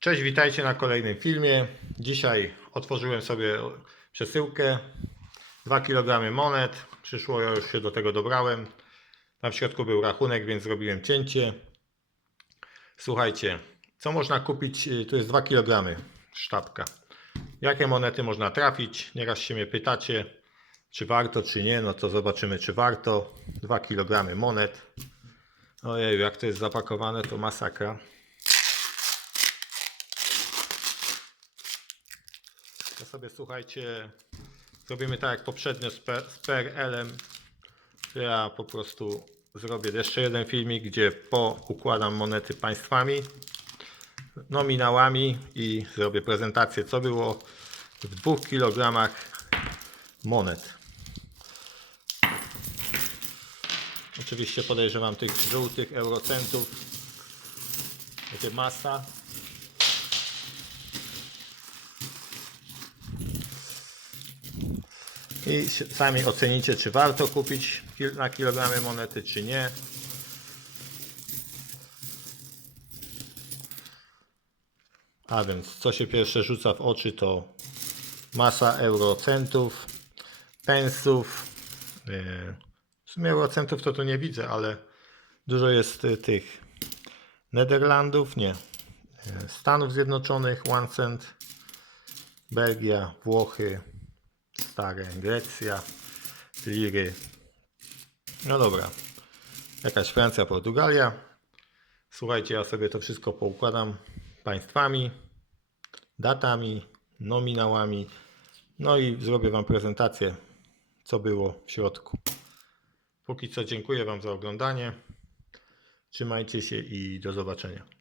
Cześć, witajcie na kolejnym filmie. Dzisiaj otworzyłem sobie przesyłkę. 2 kg monet. Przyszło, ja już się do tego dobrałem. Tam w środku był rachunek, więc zrobiłem cięcie. Słuchajcie, co można kupić? Y, Tu jest 2 kg sztabka. Jakie monety można trafić? Nieraz się mnie pytacie, czy warto, czy nie. No to zobaczymy, czy warto. 2 kg monet. Ojej, jak to jest zapakowane, to masakra. To sobie słuchajcie, zrobimy tak jak poprzednio z, P- z PRL-em. Ja po prostu zrobię jeszcze jeden filmik, gdzie poukładam monety państwami, nominałami i zrobię prezentację, co było w 2 kg monet. Oczywiście podejrzewam tych żółtych eurocentów. Będzie masa. I sami ocenicie, czy warto kupić na kilogramy monety, czy nie. A więc, co się pierwsze rzuca w oczy, to masa eurocentów, pensów. e, W sumie eurocentów to tu nie widzę, ale dużo jest e, tych. Nederlandów, nie, e, Stanów Zjednoczonych, one cent, Belgia, Włochy, stare, Grecja, liry. No dobra. Jakaś Francja, Portugalia. Słuchajcie, ja sobie to wszystko poukładam państwami, datami, nominałami. No i zrobię Wam prezentację, co było w środku. Póki co dziękuję Wam za oglądanie. Trzymajcie się i do zobaczenia.